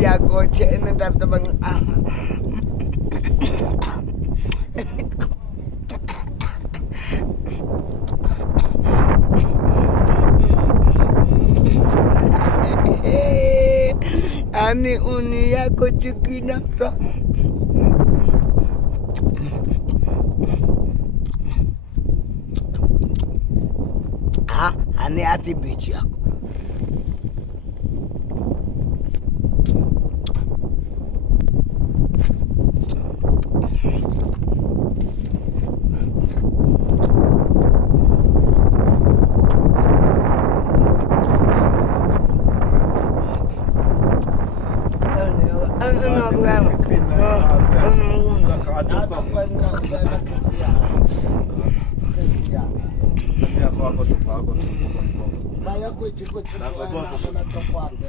ya kocek ni teman-teman. Ani uni ya kocek napa? Ani ati biji aku. Vai a cuci na tua parte.